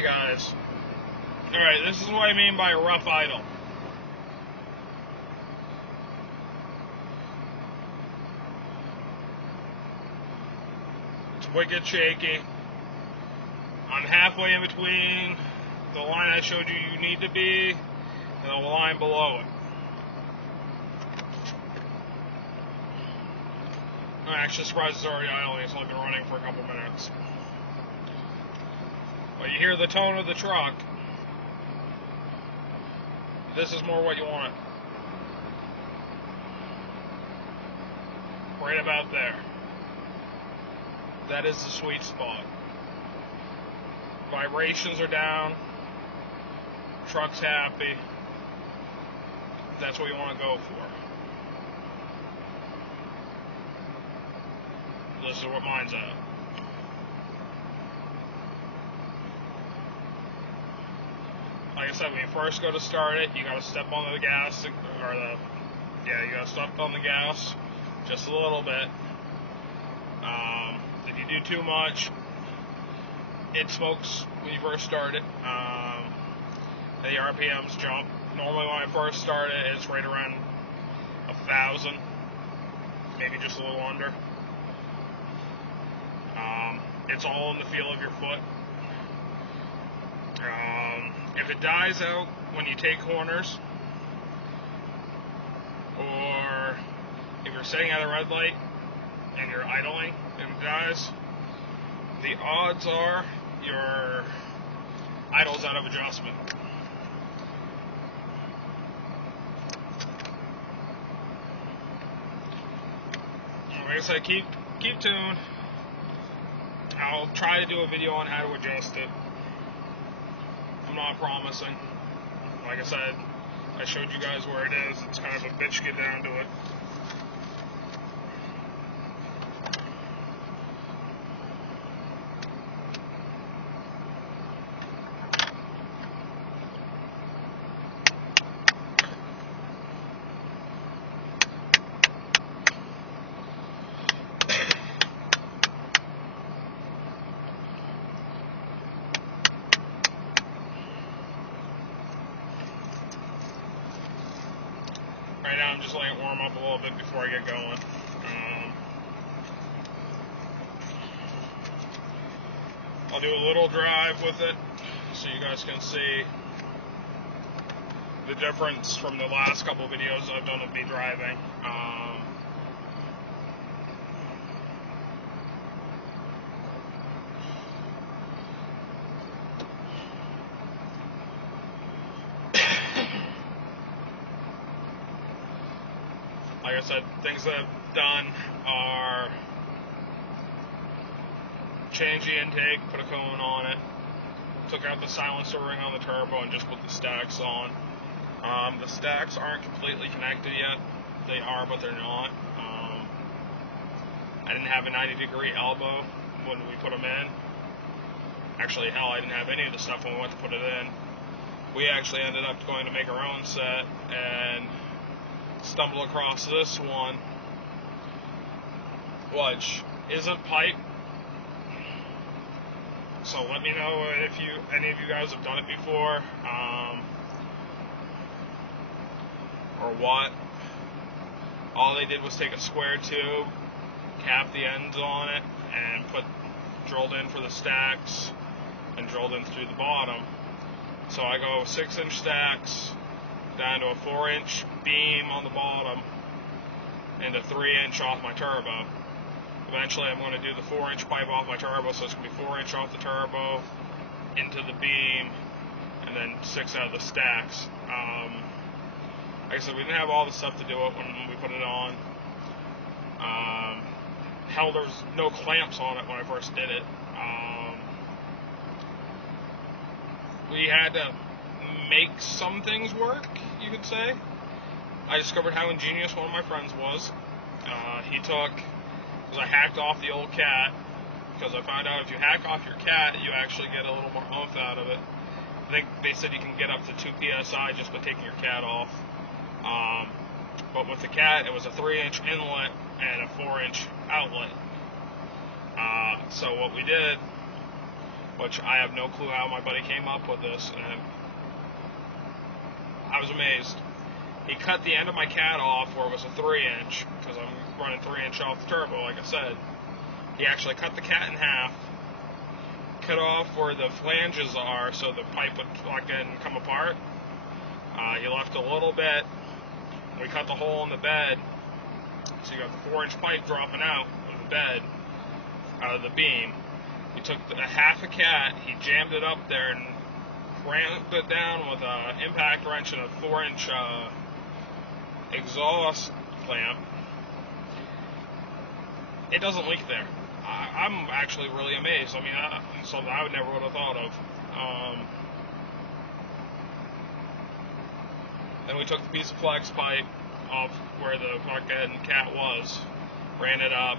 Hey guys. Alright, this is what I mean by a rough idle. It's wicked shaky. I'm halfway in between the line I showed you need to be and the line below it. I'm actually surprised it's already idling. It's only been running for a couple minutes. But you hear the tone of the truck. This is more what you want. Right about there. That is the sweet spot. Vibrations are down. Truck's happy. That's what you want to go for. This is what mine's at. Like I said, when you first go to start it, you gotta step on the gas, you gotta step on the gas just a little bit. If you do too much, it smokes when you first start it. The RPMs jump. Normally when I first start it, it's right around 1,000, maybe just a little under. It's all in the feel of your foot. If it dies out when you take corners, or if you're sitting at a red light and you're idling and it dies, the odds are your idle's out of adjustment. Like I said, keep tuned. I'll try to do a video on how to adjust it. I'm not promising. Like I said, I showed you guys where it is. It's kind of a bitch to get down to it. Right now I'm just letting it warm up a little bit before I get going. I'll do a little drive with it so you guys can see the difference from the last couple of videos I've done of me driving. Like I said, things that I've done are change the intake, put a cone on it, took out the silencer ring on the turbo, and just put the stacks on. The stacks aren't completely connected yet. They are, but they're not. I didn't have a 90-degree elbow when we put them in. Actually, hell, I didn't have any of the stuff when we went to put it in. We actually ended up going to make our own set and stumbled across this one, which isn't pipe. So let me know if any of you guys have done it before, or what. All they did was take a square tube, cap the ends on it, and drilled in for the stacks, and drilled in through the bottom. So I go 6-inch stacks down to a 4-inch beam on the bottom and a 3-inch off my turbo. Eventually I'm going to do the 4-inch pipe off my turbo, so it's going to be 4-inch off the turbo into the beam and then 6 out of the stacks. Like I said, we didn't have all the stuff to do it when we put it on. Hell, there was no clamps on it when I first did it. We had to make some things work, you could say. I discovered how ingenious one of my friends was. Because I hacked off the old cat, because I found out if you hack off your cat, you actually get a little more oomph out of it. I think they said you can get up to 2 PSI just by taking your cat off. But with the cat, it was a 3-inch inlet and a 4-inch outlet. So what we did which I have no clue how my buddy came up with this, and I was amazed. He cut the end of my cat off where it was a 3-inch, because I'm running 3-inch off the turbo, like I said. He actually cut the cat in half, cut off where the flanges are so the pipe would fucking come apart. He left a little bit. We cut the hole in the bed, so you got the 4-inch pipe dropping out of the bed, out of the beam. He took a half a cat, he jammed it up there and ramped it down with an impact wrench and a 4-inch exhaust clamp. It doesn't leak there. I'm actually really amazed. I mean, something I would never would have thought of. Then we took the piece of flex pipe off where the fucking cat was, ran it up.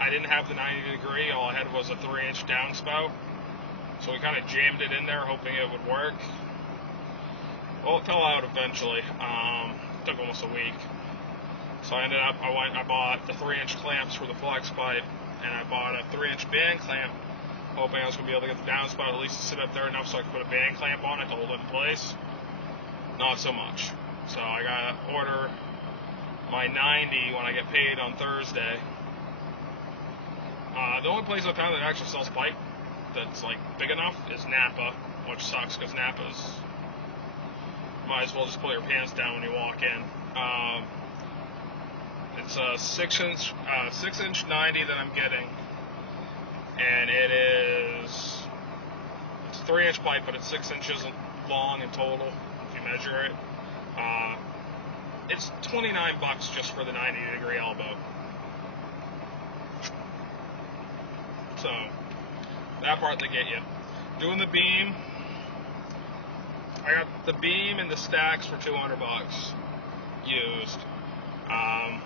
I didn't have the 90 degree. All I had was a 3-inch downspout. So we kind of jammed it in there, hoping it would work. Well, it fell out eventually. It took almost a week. So I ended up, I bought the 3-inch clamps for the flex pipe, and I bought a 3-inch band clamp, hoping I was going to be able to get the downspout at least to sit up there enough so I could put a band clamp on it to hold it in place. Not so much. So I got to order my 90 when I get paid on Thursday. The only place I found that actually sells pipe that's like big enough is Napa, which sucks because Napa's might as well just pull your pants down when you walk in. It's a 6-inch 90 that I'm getting, and it's a 3-inch pipe, but it's 6 inches long in total if you measure it. It's $29 just for the 90 degree elbow. So that part they get you. Doing the beam, I got the beam and the stacks for $200 used. I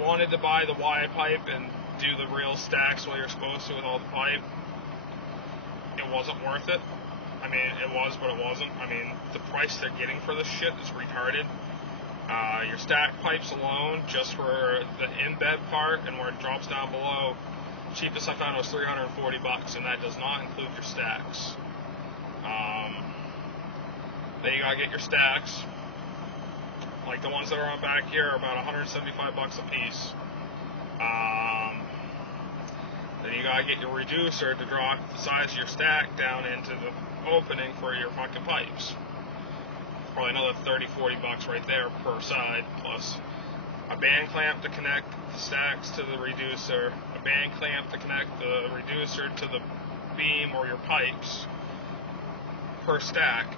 wanted to buy the Y pipe and do the real stacks while you're supposed to with all the pipe. It wasn't worth it. I mean, it was, but it wasn't. I mean, the price they're getting for this shit is retarded. Your stack pipes alone, just for the in-bed part and where it drops down below, cheapest I found was $340, and that does not include your stacks. Then you gotta get your stacks. Like the ones that are on back here are about $175 a piece. Then you gotta get your reducer to drop the size of your stack down into the opening for your fucking pipes. Probably another $30-40 right there per side, plus a band clamp to connect the stacks to the reducer, a band clamp to connect the reducer to the beam or your pipes per stack.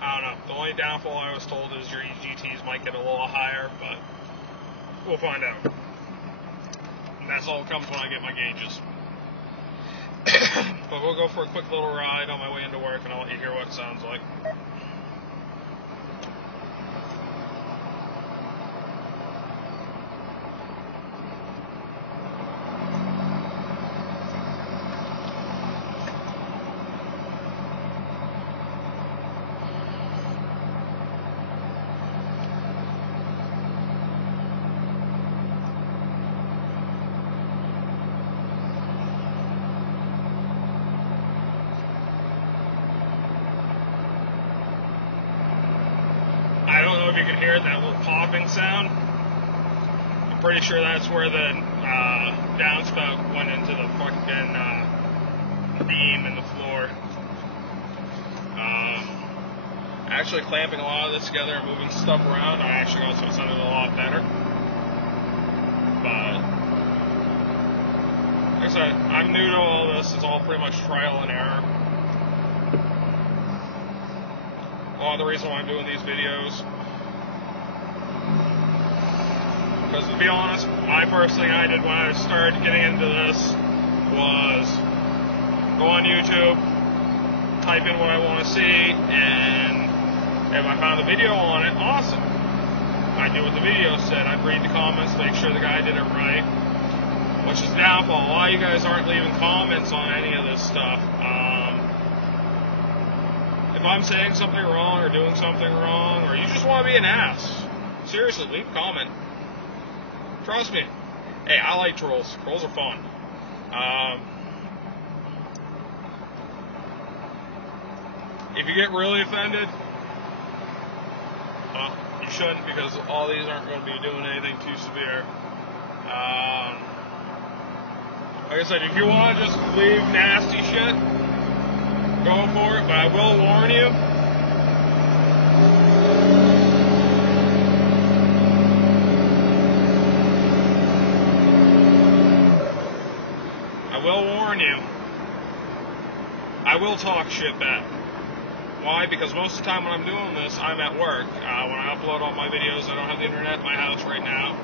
I don't know. The only downfall I was told is your EGTs might get a little higher, but we'll find out. And that's all comes when I get my gauges. But we'll go for a quick little ride on my way into work, and I'll let you hear what it sounds like. I don't know if you can hear that little popping sound. I'm pretty sure that's where the downspout went into the fucking beam in the floor. Actually clamping a lot of this together and moving stuff around, I actually got it sounded a lot better. But like I said, I'm new to all this. It's all pretty much trial and error. A lot of the reason why I'm doing these videos, because to be honest, my first thing I did when I started getting into this was go on YouTube, type in what I want to see, and if I found a video on it, awesome. I'd do what the video said. I'd read the comments, make sure the guy did it right, which is the downfall. A lot of you guys aren't leaving comments on any of this stuff. If I'm saying something wrong or doing something wrong, or you just want to be an ass, seriously, leave a comment. trust me. Hey, I like trolls. Trolls are fun. If you get really offended, well, you shouldn't, because all these aren't going to be doing anything too severe. Like I said, if you want to just leave nasty shit, go for it, but I will warn you. I will talk shit back. Why? Because most of the time when I'm doing this, I'm at work. When I upload all my videos, I don't have the internet in my house right now.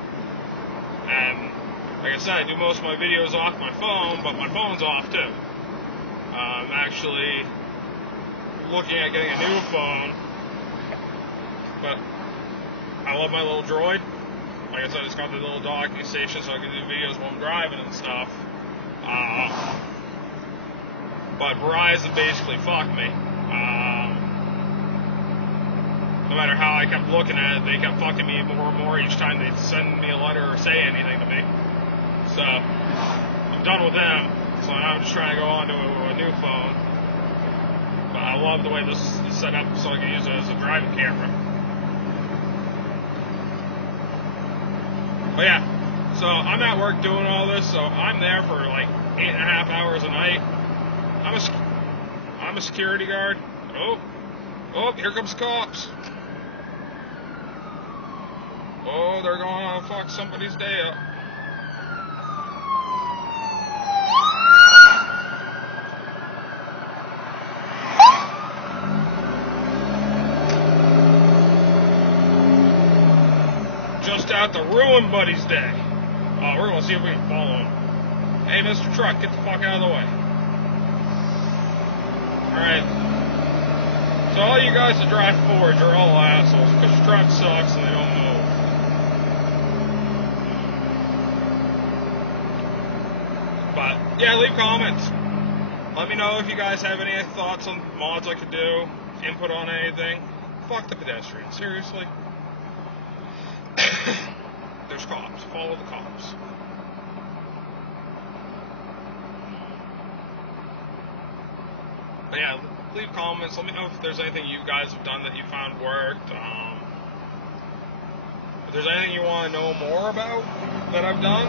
And like I said, I do most of my videos off my phone, but my phone's off too. I'm actually looking at getting a new phone, but I love my little Droid. Like I said, it's got the little docking station so I can do videos while I'm driving and stuff. But Verizon basically fucked me. No matter how I kept looking at it, they kept fucking me more and more each time they'd send me a letter or say anything to me. So, I'm done with them. So now I'm just trying to go on to a new phone. But I love the way this is set up so I can use it as a driving camera. But yeah, so I'm at work doing all this, so I'm there for like 8.5 hours a night. I'm a security guard. Oh, here comes the cops. Oh, they're gonna fuck somebody's day up. Just out to ruin Buddy's day. We're gonna see if we can follow him. Hey, Mr. Truck, get the fuck out of the way. Alright. So all you guys that drive Ford, you're all assholes, because your truck sucks and they don't move. But, yeah, leave comments. Let me know if you guys have any thoughts on mods I could do, input on anything. Fuck the pedestrians, seriously. There's cops. Follow the cops. But yeah, leave comments. Let me know if there's anything you guys have done that you found worked. If there's anything you want to know more about that I've done,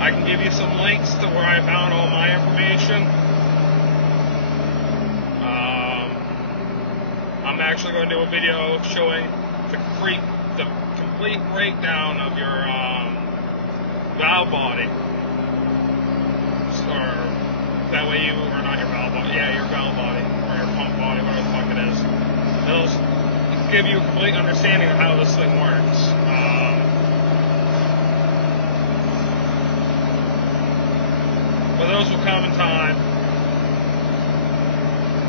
I can give you some links to where I found all my information. I'm actually going to do a video showing the complete breakdown of your valve body. Or that way you, or not your valve body, yeah, your valve body, or your pump body, whatever the fuck it is. It'll give you a complete understanding of how this thing works. But those will come in time.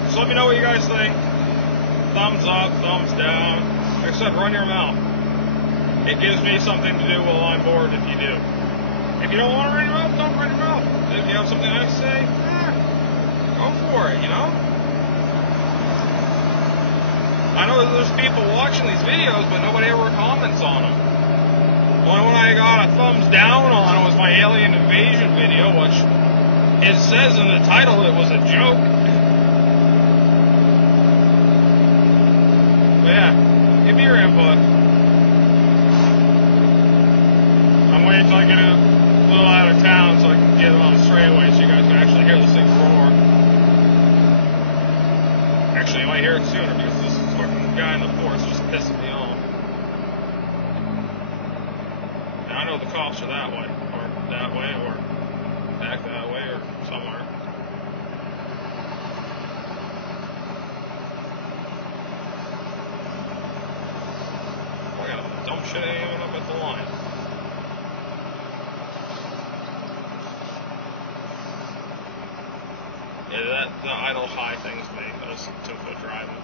So let me know what you guys think. Thumbs up, thumbs down. Like I said, run your mouth. It gives me something to do while I'm bored if you do. If you don't want to run your mouth, don't run your mouth. If you have something nice to say, go for it, you know? I know there's people watching these videos, but nobody ever comments on them. The only one I got a thumbs down on was my alien invasion video, which it says in the title it was a joke. But yeah, give me your input. I'm waiting until I get a little out of town so I can get it on the straightaway so you guys can actually hear this thing roar. Actually, you might hear it sooner because this fucking guy in the forest just pissing me off. And I know the cops are that way, or back that way, or somewhere. I got dumb shit aiming up at the line. Yeah, the idle high things make those 2-foot driving.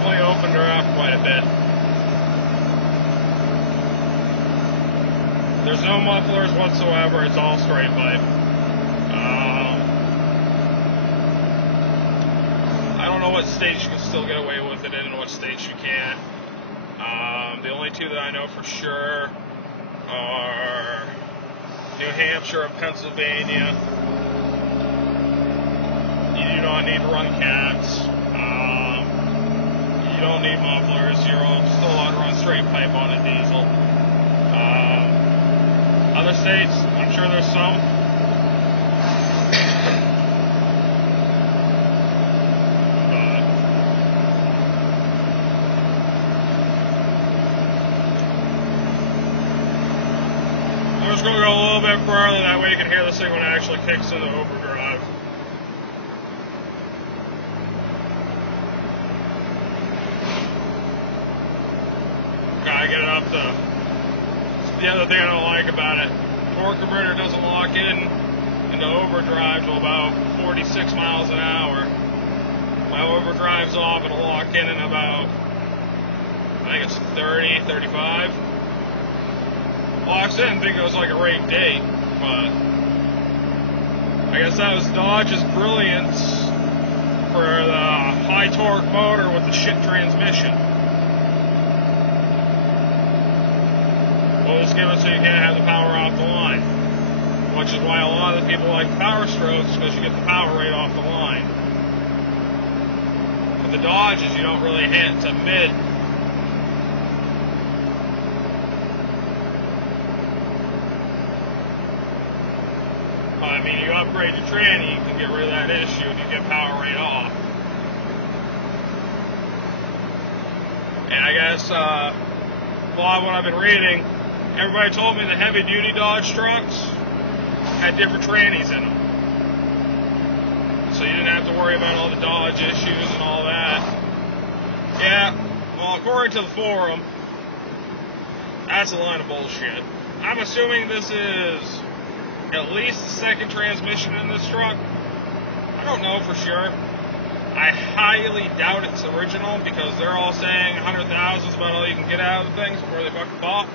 definitely opened her up quite a bit. There's no mufflers whatsoever, it's all straight pipe. I don't know what states you can still get away with it in and what states you can't. The only two that I know for sure are New Hampshire and Pennsylvania. You do not need to run cats. You don't need mufflers. You're still allowed to run straight pipe on a diesel. Other states, I'm sure there's some. I'm just going to go a little bit further, that way you can hear this thing when it actually kicks into overdrive. Gotta get it up to... The other thing I don't like about it, torque converter doesn't lock into overdrive till about 46 miles an hour. My overdrive's off, it'll lock in about, I think it's 30, 35. Locks in, I think it was like a rate date, but I guess that was Dodge's brilliance for the high torque motor with the shit transmission. We'll just give it so you can't have the power off the line. Which is why a lot of the people like Power Strokes, because you get the power right off the line. With the Dodges, you don't really hit to mid. I mean, you upgrade your tranny, you can get rid of that issue and you get power right off. And I guess, a lot of what I've been reading, everybody told me the heavy-duty Dodge trucks had different trannies in them. So you didn't have to worry about all the Dodge issues and all that. Yeah, well, according to the forum, that's a line of bullshit. I'm assuming this is at least the second transmission in this truck. I don't know for sure. I highly doubt it's original because they're all saying 100,000 is about all you can get out of the things before they fucking pop.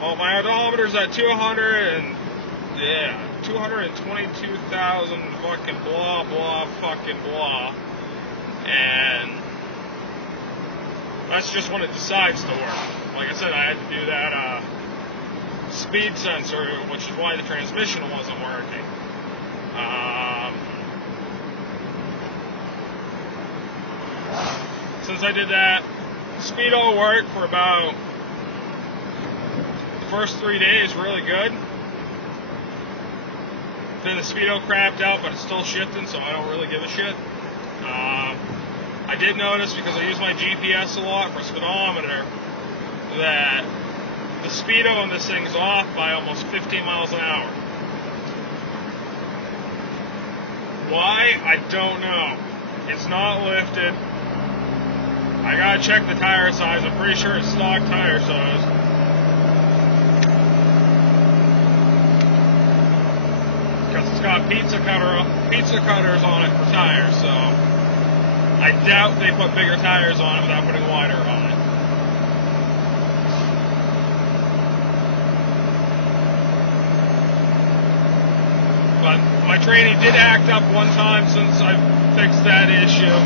Well, my odometer's at 222,000 fucking blah, blah, fucking blah. And that's just when it decides to work. Like I said, I had to do that speed sensor, which is why the transmission wasn't working. Since I did that, speedo worked for about the first 3 days really good. Then the speedo crapped out, but it's still shifting, so I don't really give a shit. I did notice, because I use my GPS a lot for speedometer, that the speedo on this thing's off by almost 15 miles an hour. Why? I don't know. It's not lifted. I gotta check the tire size. I'm pretty sure it's stock tire size. Because it's got pizza cutters on it for tires, so I doubt they put bigger tires on it without putting wider on it. But my tranny did act up one time since I fixed that issue.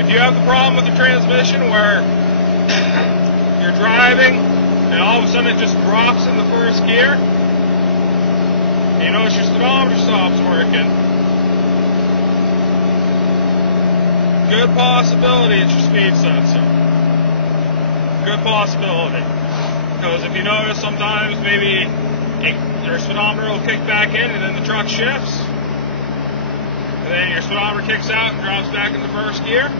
If you have the problem with the transmission where you're driving and all of a sudden it just drops in the first gear, you notice your speedometer stops working, good possibility it's your speed sensor. Good possibility. Because if you notice, sometimes maybe your speedometer will kick back in and then the truck shifts. And then your speedometer kicks out and drops back in the first gear.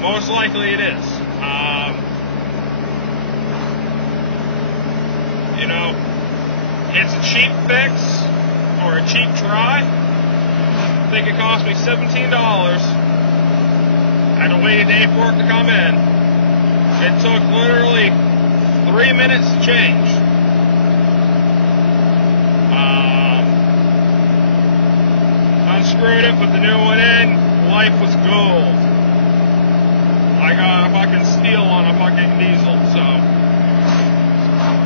Most likely it is. You know, it's a cheap fix or a cheap try. I think it cost me $17. I had to wait a day for it to come in. It took literally 3 minutes to change. 3 unscrewed it, put the new one in, life was gold. I got a fucking steal on a fucking diesel, so.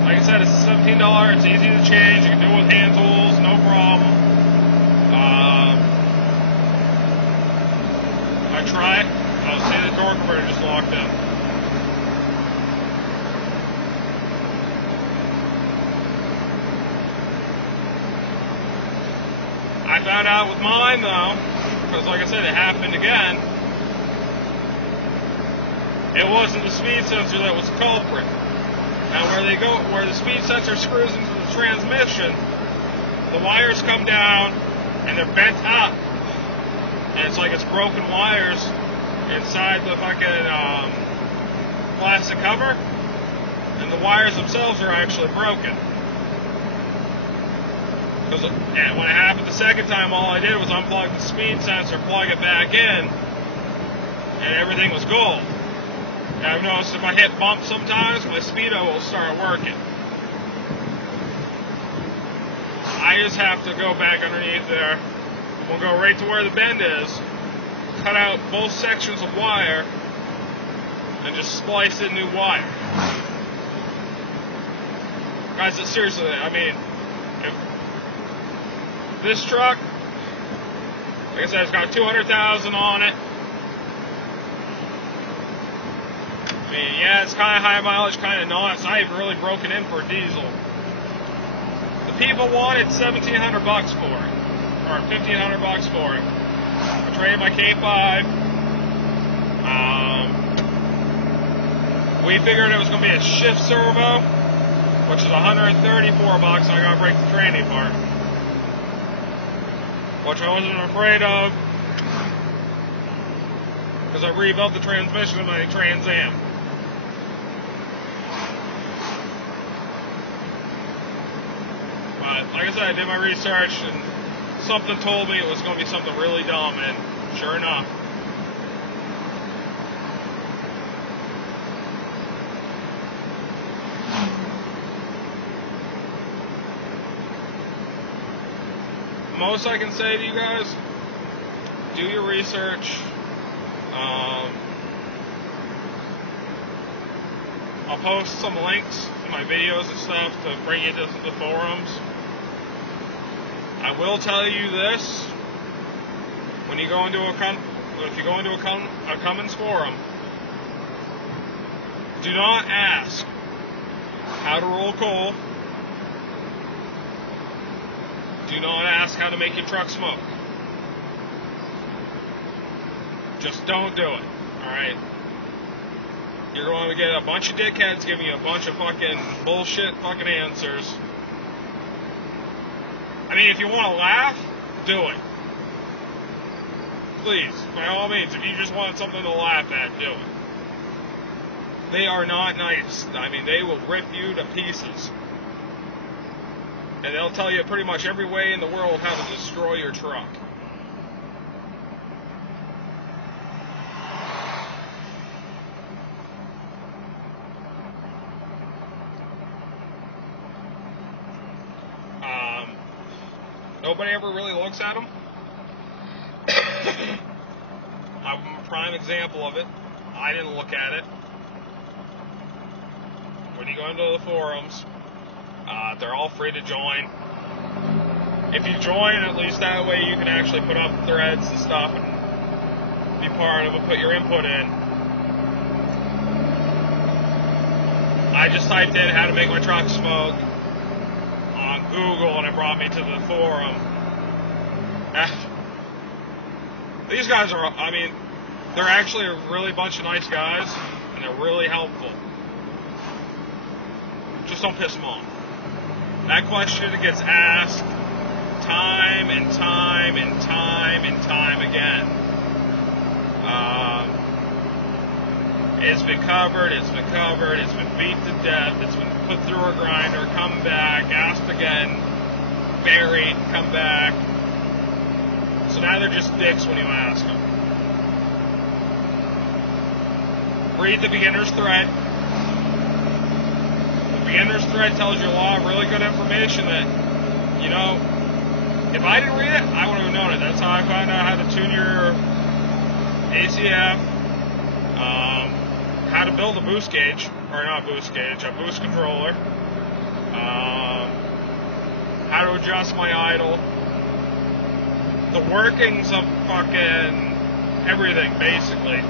Like I said, it's $17, it's easy to change, you can do it with hand tools, no problem. I tried, see the door converter just locked in. I found out with mine though, because like I said, it happened again. It wasn't the speed sensor that was the culprit. Now where the speed sensor screws into the transmission, the wires come down and they're bent up. And it's like it's broken wires inside the fucking plastic cover. And the wires themselves are actually broken. And when it happened the second time, all I did was unplug the speed sensor, plug it back in, and everything was gold. And I've noticed if I hit bumps sometimes, my speedo will start working. I just have to go back underneath there. We'll go right to where the bend is, cut out both sections of wire, and just splice in new wire. Guys, seriously, I mean, if this truck, like I said, it's got 200,000 on it. I mean, yeah, it's kind of high mileage, kind of not. It's not even really broken in for a diesel. The people wanted $1,700 for it, or $1,500 for it. I traded my K5. We figured it was going to be a shift servo, which is $134. I got to break the tranny part, which I wasn't afraid of, because I rebuilt the transmission of my Trans Am. But like I said, I did my research, and something told me it was going to be something really dumb, and sure enough. Most I can say to you guys, do your research. I'll post some links to my videos and stuff to bring you to the forums. I will tell you this: when you go into a Cummins forum, do not ask how to roll coal. Do not ask how to make your truck smoke. Just don't do it, alright? You're going to get a bunch of dickheads giving you a bunch of fucking bullshit fucking answers. I mean, if you want to laugh, do it. Please, by all means, if you just want something to laugh at, do it. They are not nice. I mean, they will rip you to pieces. And they'll tell you pretty much every way in the world how to destroy your truck. Nobody ever really looks at them. I'm a prime example of it. I didn't look at it. When you go into the forums, they're all free to join. If you join, at least that way you can actually put up threads and stuff and be part of it, put your input in. I just typed in how to make my truck smoke on Google and it brought me to the forum. These guys are, I mean, they're actually a really bunch of nice guys and they're really helpful. Just don't piss them off. That question gets asked time and time and time and time again. It's been covered, it's been beat to death, it's been put through a grinder, come back, asked again, buried, come back. So now they're just dicks when you ask them. Read the beginner's thread. The beginner's thread tells you a lot of really good information that, you know, if I didn't read it, I wouldn't have known it. That's how I found ACF, how to build a boost gauge, or not boost gauge, a boost controller, how to adjust my idle, the workings of fucking everything, basically.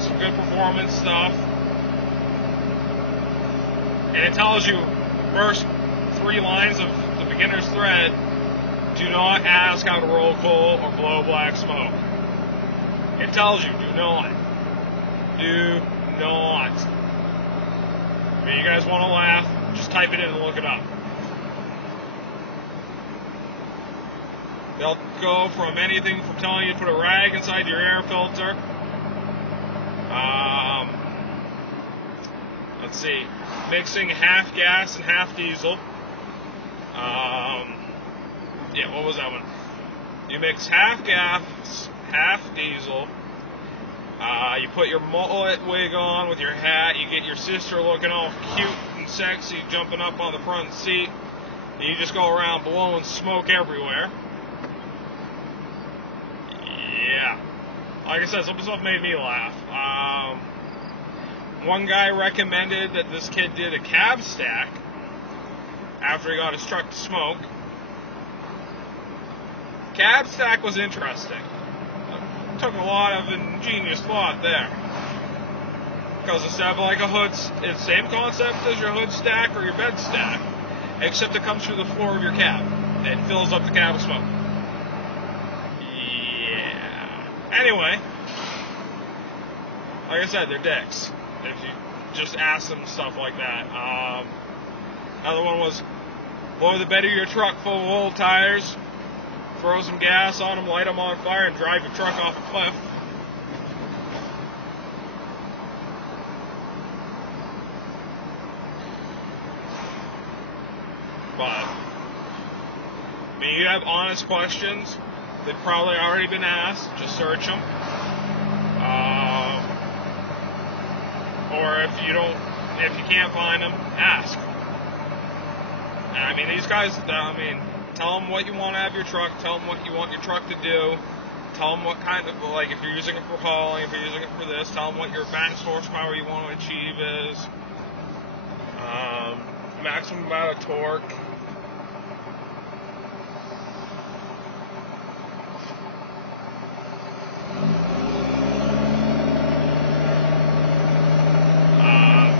Some good performance stuff. And it tells you, first 3 lines of the beginner's thread, do not ask how to roll coal or blow black smoke. It tells you, do not. Do not. I mean, you guys want to laugh, just type it in and look it up. They'll go from anything from telling you to put a rag inside your air filter. Let's see, mixing half gas and half diesel. Yeah, what was that one? You mix half gas, half diesel. You put your mullet wig on with your hat. You get your sister looking all cute and sexy, jumping up on the front seat. And you just go around blowing smoke everywhere. Yeah. Like I said, some stuff made me laugh. One guy recommended that this kid did a cab stack after he got his truck to smoke. Cab stack was interesting. Took a lot of ingenious thought there. Because instead of like a hood, it's the same concept as your hood stack or your bed stack, except it comes through the floor of your cab. It fills up the cab with smoke. Yeah. Anyway, like I said, they're dicks. If you just ask them stuff like that. Another one was blow the bed of your truck full of old tires, throw some gas on them, light them on fire, and drive your truck off a cliff. But, I mean, you have honest questions. They've probably already been asked. Just search them. Or if you can't find them, ask. And I mean, these guys, tell them what you want to have your truck, tell them what you want your truck to do, tell them what kind of, like, if you're using it for hauling, if you're using it for this, tell them what your max horsepower you want to achieve is, maximum amount of torque.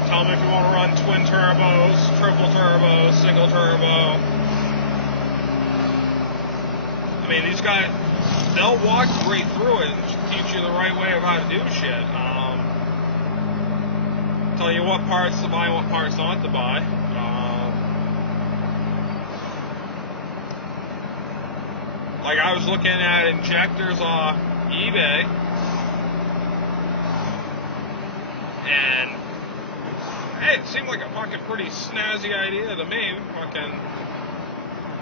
Tell them if you want to run twin turbos, triple turbos, single turbo. I mean, these guys, they'll walk right through it and teach you the right way of how to do shit. Tell you what parts to buy and what parts not to buy. Like I was looking at injectors on eBay, and hey, it seemed like a fucking pretty snazzy idea to me. Fucking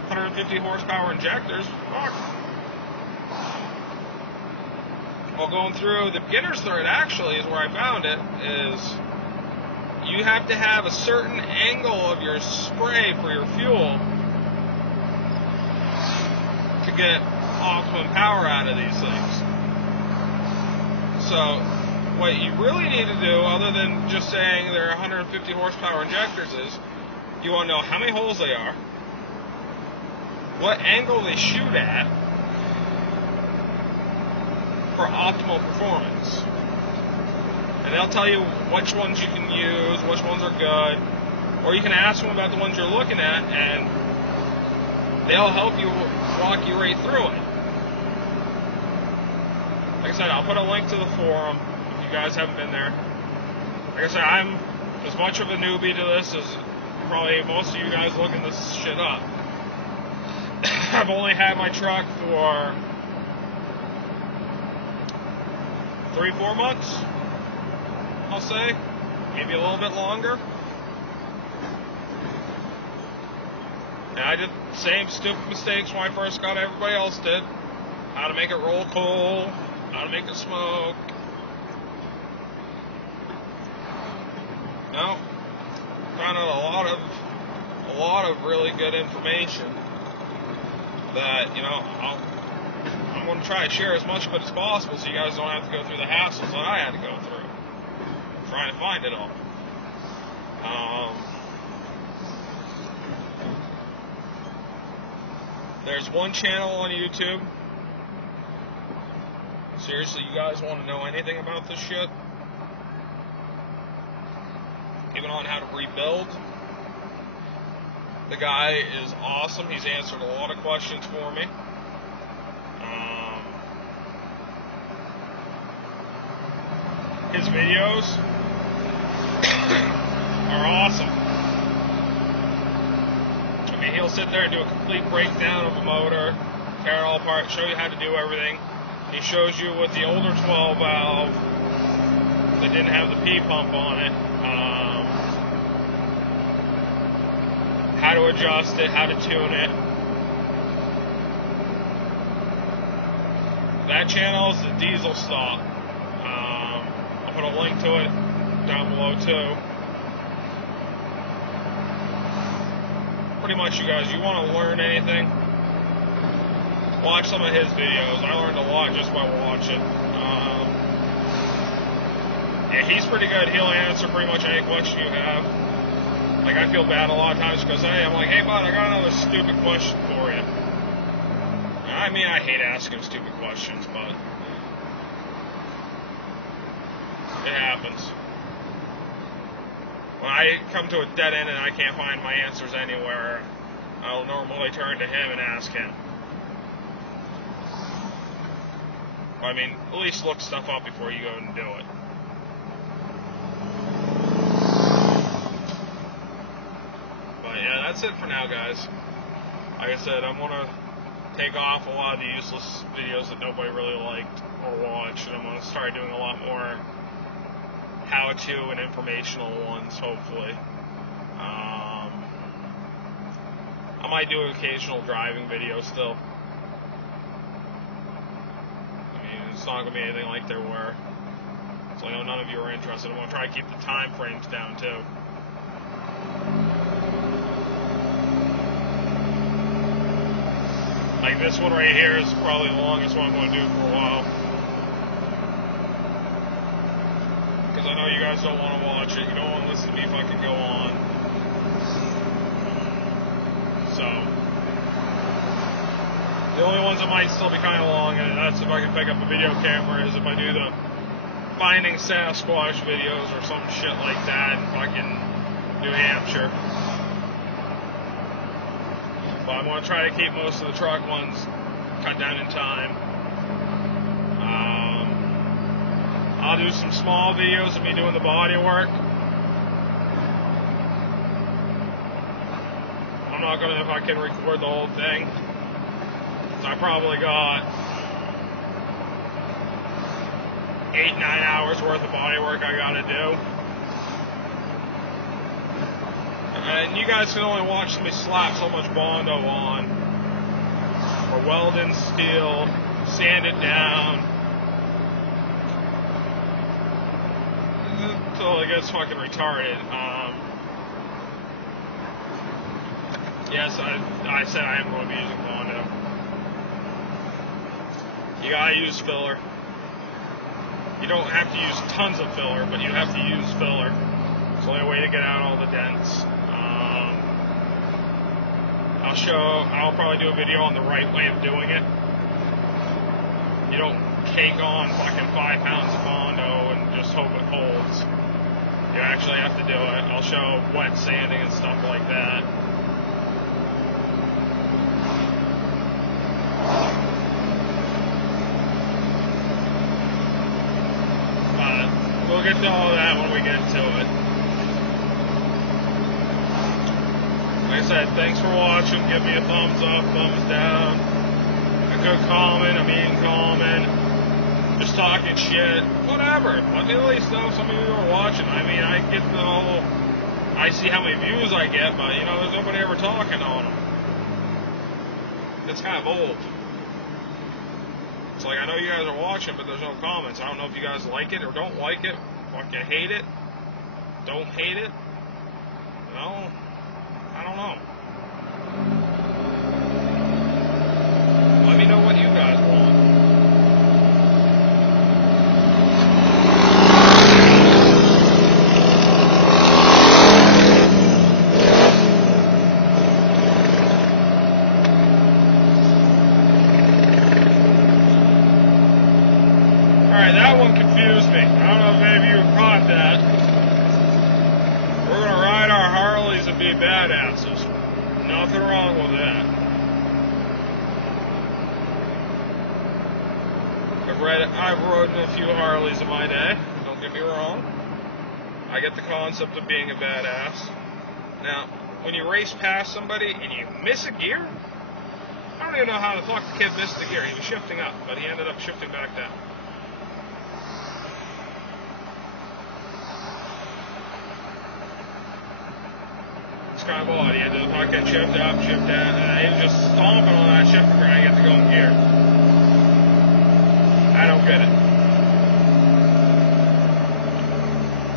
150 horsepower injectors. Fuck. Well, going through the beginner's thread actually is where I found it, is you have to have a certain angle of your spray for your fuel to get optimum power out of these things. So what you really need to do, other than just saying they're 150 horsepower injectors, is you want to know how many holes they are, what angle they shoot at for optimal performance. And they'll tell you which ones you can use, which ones are good, or you can ask them about the ones you're looking at, and they'll help you walk you right through it. Like I said, I'll put a link to the forum if you guys haven't been there. Like I said, I'm as much of a newbie to this as probably most of you guys looking this shit up. I've only had my truck for 3-4 months, I'll say. Maybe a little bit longer. And I did the same stupid mistakes when I first got it everybody else did. How to make it roll coal, how to make it smoke. No, found out a lot of really good information that, I'm going to try to share as much of it as possible so you guys don't have to go through the hassles that I had to go through trying to find it all. There's one channel on YouTube. Seriously, you guys want to know anything about this shit? Even on how to rebuild. The guy is awesome. He's answered a lot of questions for me. His videos are awesome. I mean, he'll sit there and do a complete breakdown of a motor, tear it all apart, show you how to do everything. He shows you with the older 12 valve that didn't have the P pump on it, how to adjust it, how to tune it. That channel is the diesel stock. I'll put a link to it down below too. Pretty much, you guys, you want to learn anything, watch some of his videos. I learned a lot just by watching. Yeah, he's pretty good. He'll answer pretty much any question you have. Like, I feel bad a lot of times because I'm like, hey, bud, I got another stupid question for you. I mean, I hate asking stupid questions, but it happens. When I come to a dead end and I can't find my answers anywhere, I'll normally turn to him and ask him. I mean, at least look stuff up before you go and do it. But yeah, that's it for now, guys. Like I said, I'm going to take off a lot of the useless videos that nobody really liked or watched, and I'm going to start doing a lot more how-to and informational ones, hopefully. I might do an occasional driving video still. It's not going to be anything like there were. So I know none of you are interested. I'm going to try to keep the time frames down too. Like this one right here is probably the longest one I'm going to do for a while. Because I know you guys don't want to watch it. You don't want to listen to me fucking go on. So the only ones that might still be kind of long, and that's if I can pick up a video camera, is if I do the Finding Sasquatch videos or some shit like that in fucking New Hampshire. But I'm going to try to keep most of the truck ones cut down in time. I'll do some small videos of me doing the body work. I'm not going to, if I can record the whole thing. I probably got 8-9 hours worth of body work I gotta do. And you guys can only watch me slap so much Bondo on, or weld in steel, sand it down, until it gets fucking retarded. Yes, I said I am going to be using Bondo. You gotta use filler. You don't have to use tons of filler, but you have to use filler. It's the only way to get out all the dents. I'll probably do a video on the right way of doing it. You don't cake on fucking 5 pounds of Bondo and just hope it holds. You actually have to do it. I'll show wet sanding and stuff like that. We'll get to all that when we get to it. Like I said, thanks for watching. Give me a thumbs up, thumbs down, a good comment, a mean comment, just talking shit, whatever. Let me at least know some of you are watching. I mean, I get the whole, I see how many views I get, but you know, there's nobody ever talking on them. It's kind of old. It's like, I know you guys are watching, but there's no comments. I don't know if you guys like it or don't like it. Fucking hate it. Don't hate it. No. I don't know. Let me know what you guys want. Alright, that one confused me. I don't know if any of you have caught that. We're gonna ride our Harleys and be badasses. Nothing wrong with that. I've ridden a few Harleys in my day, don't get me wrong. I get the concept of being a badass. Now, when you race past somebody and you miss a gear, I don't even know how the fuck the kid missed the gear. He was shifting up, but he ended up shifting back down. It's kind of odd. He had to fucking shift up, shift down, and he was just stomping on that shifter trying to get to go in gear. I don't get it.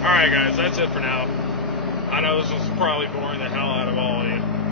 Alright guys, that's it for now. I know this was probably boring the hell out of all of you.